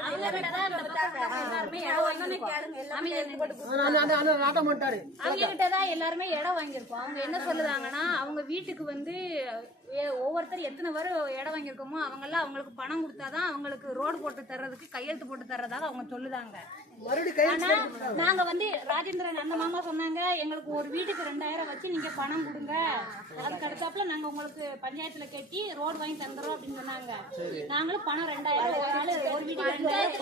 நாட்டம் பண்ணிட்டாரு அவங்க கிட்ட தான் எல்லாருமே இடம் வாங்கியிருக்கோம். அவங்க என்ன சொல்லுதாங்கன்னா அவங்க வீட்டுக்கு வந்து ஒவ்வொருத்தர் எத்தனை பேர் இடம் வாங்கியிருக்கோமோ அவங்கெல்லாம் அவங்களுக்கு பணம் கொடுத்தாதான் அவங்களுக்கு ரோடு போட்டு தர்றதுக்கு கையெழுத்து போட்டு தர்றதாக அவங்க சொல்லுதாங்க. ஆனா நாங்க வந்து ராஜேந்திரன் அந்த மாமா சொன்னாங்க எங்களுக்கு ஒரு வீட்டுக்கு ரெண்டாயிரம் வச்சு நீங்க பணம் கொடுங்க. அதுக்கு அடுத்தாப்புல நாங்க உங்களுக்கு பஞ்சாயத்துல கட்டி ரோடு வாங்கி தந்துறோம் அப்படின்னு சொன்னாங்க. நாங்களும் பணம் ரெண்டாயிரம் ஒரு வீட்டுக்கு ரெண்டாயிரம்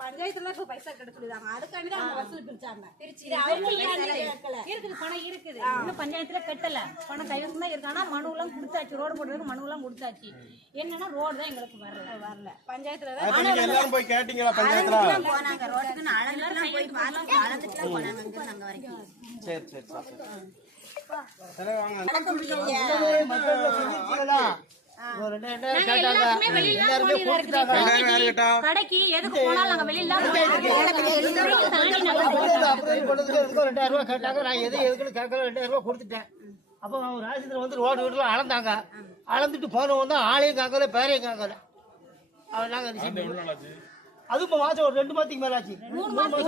பஞ்சாயத்துல இப்ப பைசா கிடைச்சிருக்காங்க அதுக்காண்டி தான் அவங்க வசூல் பிரிச்சாங்க. இருக்குது பணம் இருக்குது. இன்னும் பஞ்சாயத்துல கட்டல. பணம் கைவசம் தான் இருக்கு. ஆனா மனு எல்லாம் கொடுத்தாச்சு. ரோடு போடுறதுக்கு மனு எல்லாம் கொடுத்தாச்சு. என்னன்னா ரோடு தான் எங்களுக்கு வரல. வரல. பஞ்சாயத்துல நீங்க எல்லாரும் போய் கேட்டீங்களா பஞ்சாயத்துல? போனாங்க. ரோட்டுக்கு அளந்துட்டுலாம் போய் பார்த்து அளந்துட்டுலாம் போனாங்க. இங்க அங்க வரைக்கும். சரி சரி சரி. சரி வாங்க. கடைக்கு எதுக்கு போனாலும் நாங்க வெளியில வந்து ரெண்டாயிரம் ரூபாய் கேட்டாங்க. நான் எது எதுக்குன்னு கேட்கல. ரெண்டாயிரம் ரூபாய் கொடுத்துட்டேன். அப்போ ராஜேந்திரன் வந்து ரோடு வீட்டுல அளந்தாங்க. அளந்துட்டு போனவங்க தான் ஆளையும் காக்கல பேரையும் காக்கல அவன் நாங்க ரிசீவ் பண்ணி அது இப்போ மாசம் ஒரு ரெண்டு மாசத்துக்கு மேல ஆச்சு. மூணு மாசம்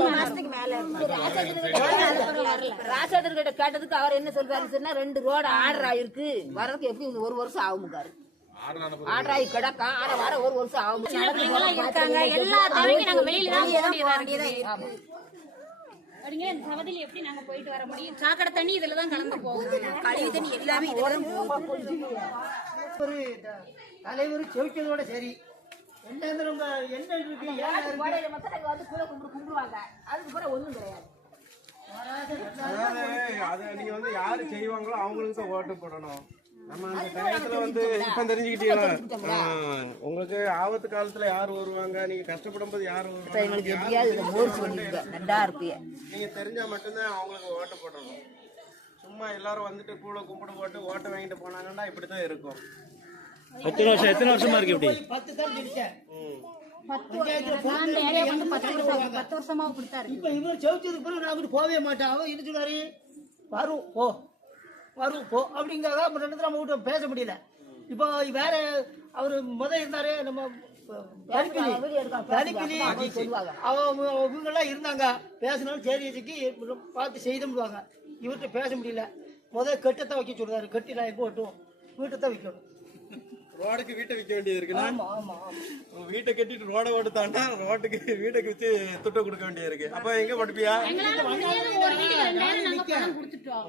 ராசாதர் கிட்ட கேட்டதுக்கு அவர் என்ன சொல்றாரு சொன்னா ரெண்டு ரோடு ஆர்டர் ஆயிருக்கு. வரதுக்கு எப்படி ஒரு வருஷம் ஆகுமுக்காரு. ஆர்டர் ஆகி கிடக்கா ஆனா வர ஒரு வருஷம் ஆகும். சின்ன பிள்ளைங்களாம் இருக்காங்க. எல்லா தேவைக்கும் நாங்க வெளியில தான் போக வேண்டியதா இருக்குது அப்படிங்க இந்த சவதியில எப்படி நாங்க போயிட்டு வர முடியும்? சாக்கடை தண்ணி இதுல தான் கலந்து போகும். கழிவு தண்ணி எல்லாமே இதுல ஒரு த- தலைவர் செவிச்சதோட சரி. என்ன இருக்கு கும்பிடுவாங்க அதுக்கு பிறகு ஒண்ணும் கிடையாது அதாவது அது நீங்க வந்து யாரு செய்வாங்களோ அவங்களுக்கு தான் ஓட்டு போடணும். நம்ம அந்த டயத்துல வந்து இப்ப தெரிஞ்சுக்கிட்டீங்களா? ஆ, உங்களுக்கு ஆபத்து காலத்துல யார் வருவாங்க? நீங்க கஷ்டப்படும் போது யார் வருவாங்க? இவனுக்கு எப்படியாவது இதை மோர்ஸ் பண்ணிருக்க நல்லா இருப்பிய நீங்க தெரிஞ்சா மட்டும்தான் அவங்களுக்கு ஓட்டு போடணும் சும்மா எல்லாரும் வந்துட்டு கூட கும்பிடு போட்டு ஓட்டு வாங்கிட்டு போனாங்கன்னா இப்படித்தான் இருக்கும். எத்தனை வருஷம் எத்தனை வருஷமா இருக்கு இப்படி? பத்து தான் ஜெயிச்சேன் அந்த ஏரியா வந்து பத்து வருஷம் இப்ப இவர் செவிச்சதுக்கு பிறகு நான் போகவே மாட்டேன். அவன் என்ன சொன்னாரு வரும் போ. வரும் போ அப்படிங்கிறத அப்ப ரெண்டு நம்ம விட்டு பேச முடியல. இப்போ வேற அவரு முத இருந்தாரு நம்ம அவங்க எல்லாம் இருந்தாங்க. பேசினாலும் சரி வச்சுக்கு பார்த்து செய்தோம்வாங்க இவர்கிட்ட பேச முடியல. முத கட்டத்தை வைக்க சொல்றாரு. கட்டி நான் எப்போ வெட்டுவோம்? வீட்டை தான் வைக்கணும். ரோடுக்கு வீட்டை விற்க வேண்டியது இருக்குன்னா ஆமா ஆமா ஆமா. வீட்டை கட்டிட்டு ரோட ஓட்டுத்தாண்டா ரோட்டுக்கு வீட்டை வச்சு துட்டை கொடுக்க வேண்டியது இருக்கு. அப்ப எங்க படுப்பியா? கொடுத்துட்டோம்.